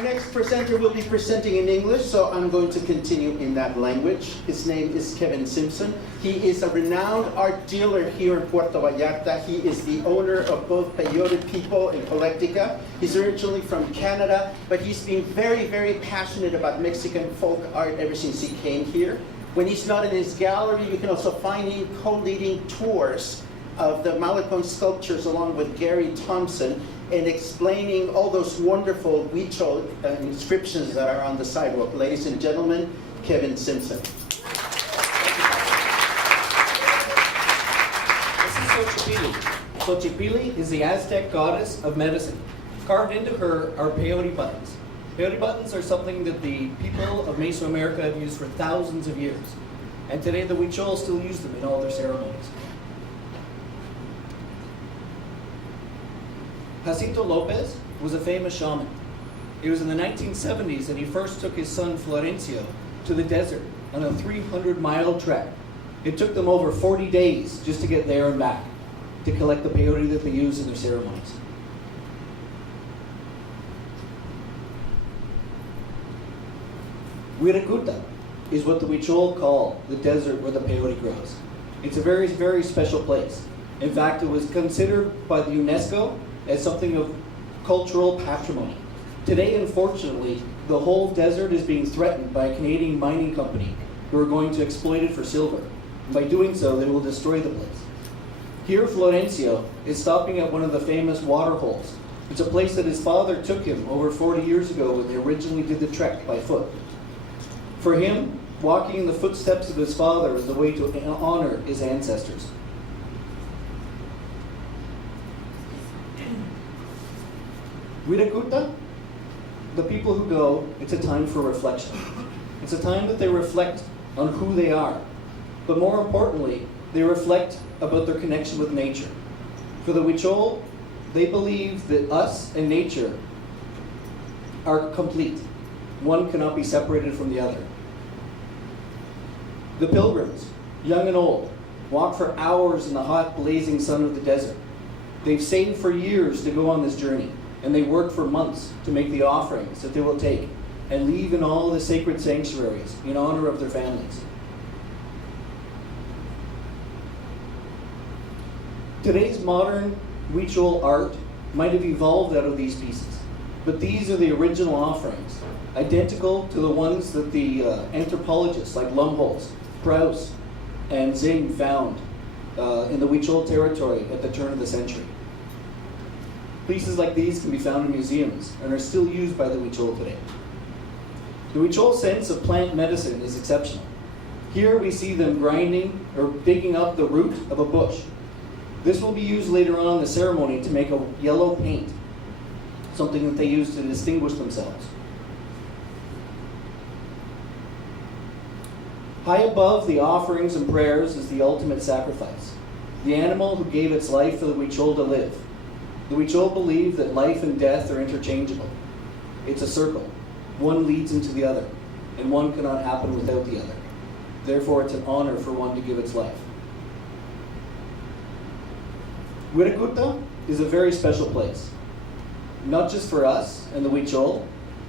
Our next presenter will be presenting in English, so I'm going to continue in that language. His name is Kevin Simpson. He is a renowned art dealer here in Puerto Vallarta. He is the owner of both Peyote People and Collectica. He's originally from Canada, but he's been very, very passionate about Mexican folk art ever since he came here. When he's not in his gallery, you can also find him co-leading tours of the Malecon sculptures along with Gary Thompson, and explaining all those wonderful Huichol inscriptions that are on the sidewalk. Ladies and gentlemen, Kevin Simpson. This is Xochipilli. Xochipilli is the Aztec goddess of medicine. Carved into her are peyote buttons. Peyote buttons are something that the people of Mesoamerica have used for thousands of years. And today the Huichol still use them in all their ceremonies. Jacinto Lopez was a famous shaman. It was in the 1970s that he first took his son Florencio to the desert on a 300-mile trek. It took them over 40 days just to get there and back to collect the peyote that they use in their ceremonies. Huiracuta is what the Huichol call the desert where the peyote grows. It's a very, very special place. In fact, it was considered by the UNESCO as something of cultural patrimony. Today, unfortunately, the whole desert is being threatened by a Canadian mining company who are going to exploit it for silver. By doing so, they will destroy the place. Here, Florencio is stopping at one of the famous water holes. It's a place that his father took him over 40 years ago when they originally did the trek by foot. For him, walking in the footsteps of his father is the way to honor his ancestors. Huiracuta, the people who go, it's a time for reflection. It's a time that they reflect on who they are. But more importantly, they reflect about their connection with nature. For the Huichol, they believe that us and nature are complete. One cannot be separated from the other. The pilgrims, young and old, walk for hours in the hot, blazing sun of the desert. They've saved for years to go on this journey, and they work for months to make the offerings that they will take and leave in all the sacred sanctuaries in honor of their families. Today's modern Huichol art might have evolved out of these pieces, but these are the original offerings, identical to the ones that the anthropologists like Lumholtz, Preuss, and Zing found in the Huichol territory at the turn of the century. Pieces like these can be found in museums and are still used by the Huichol today. The Huichol sense of plant medicine is exceptional. Here we see them grinding or digging up the root of a bush. This will be used later on in the ceremony to make a yellow paint, something that they use to distinguish themselves. High above the offerings and prayers is the ultimate sacrifice, the animal who gave its life for the Huichol to live. The Huichol believe that life and death are interchangeable. It's a circle. One leads into the other, and one cannot happen without the other. Therefore, it's an honor for one to give its life. Huiracuta is a very special place, not just for us and the Huichol,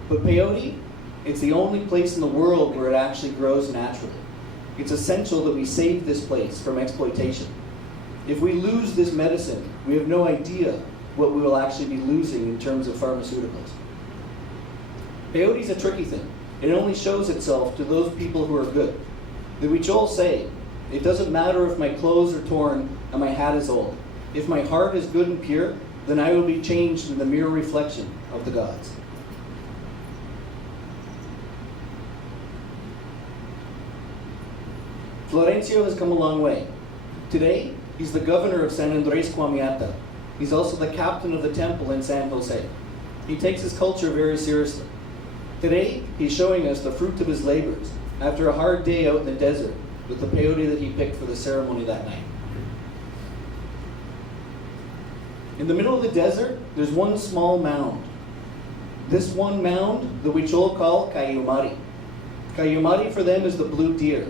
but peyote, it's the only place in the world where it actually grows naturally. It's essential that we save this place from exploitation. If we lose this medicine, we have no idea what we will actually be losing in terms of pharmaceuticals. Peyote is a tricky thing. It only shows itself to those people who are good. The Huichol say, it doesn't matter if my clothes are torn and my hat is old. If my heart is good and pure, then I will be changed in the mirror reflection of the gods. Florencio has come a long way. Today, he's the governor of San Andres Cuamiata. He's also the captain of the temple in San Jose. He takes his culture very seriously. Today, he's showing us the fruit of his labors after a hard day out in the desert with the peyote that he picked for the ceremony that night. In the middle of the desert, there's one small mound. This one mound, the Huichol call Cayumari. Cayumari for them is the blue deer.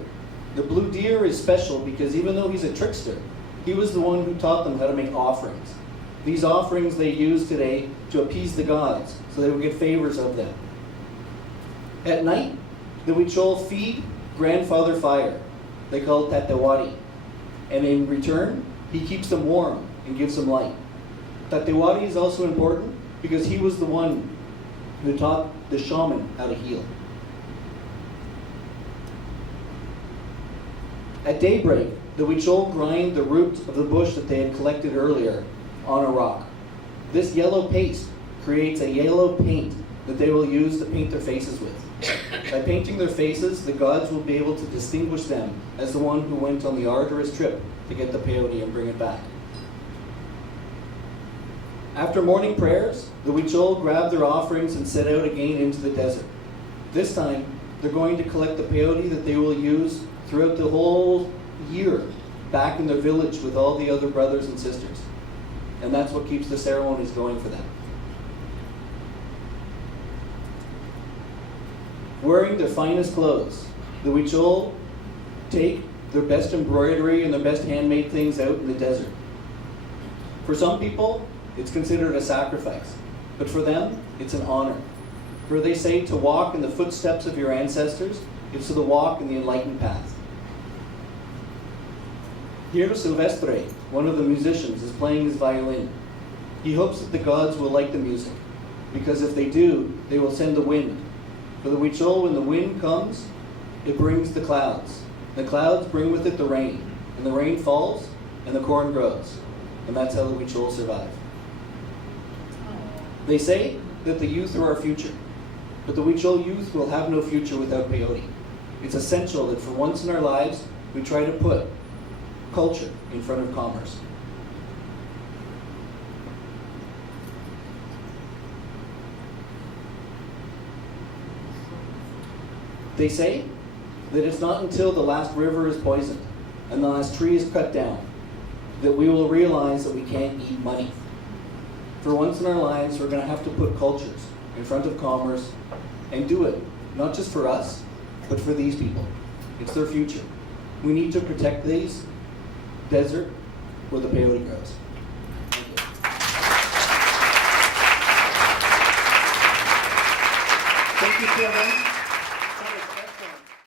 The blue deer is special because even though he's a trickster, he was the one who taught them how to make offerings. These offerings they use today to appease the gods so they would get favors of them. At night, the Huichol feed Grandfather Fire. They call it Tatewari. And in return, he keeps them warm and gives them light. Tatewari is also important because he was the one who taught the shaman how to heal. At daybreak, the Huichol grind the root of the bush that they had collected earlier on a rock. This yellow paste creates a yellow paint that they will use to paint their faces with. By painting their faces, the gods will be able to distinguish them as the one who went on the arduous trip to get the peyote and bring it back. After morning prayers, the Huichol grab their offerings and set out again into the desert. This time, they're going to collect the peyote that they will use throughout the whole year back in their village with all the other brothers and sisters. And that's what keeps the ceremonies going for them. Wearing their finest clothes, the Huichol take their best embroidery and their best handmade things out in the desert. For some people, it's considered a sacrifice, but for them, it's an honor. For they say to walk in the footsteps of your ancestors is to walk in the enlightened path. Here Silvestre, one of the musicians, is playing his violin. He hopes that the gods will like the music, because if they do, they will send the wind. For the Huichol, when the wind comes, it brings the clouds. The clouds bring with it the rain, and the rain falls, and the corn grows. And that's how the Huichol survive. They say that the youth are our future, but the Huichol youth will have no future without peyote. It's essential that for once in our lives, we try to put culture in front of commerce. They say that it's not until the last river is poisoned and the last tree is cut down that we will realize that we can't eat money. For once in our lives, we're going to have to put cultures in front of commerce and do it, not just for us, but for these people. It's their future. We need to protect these desert where the peyote grows. Thank you, Kevin.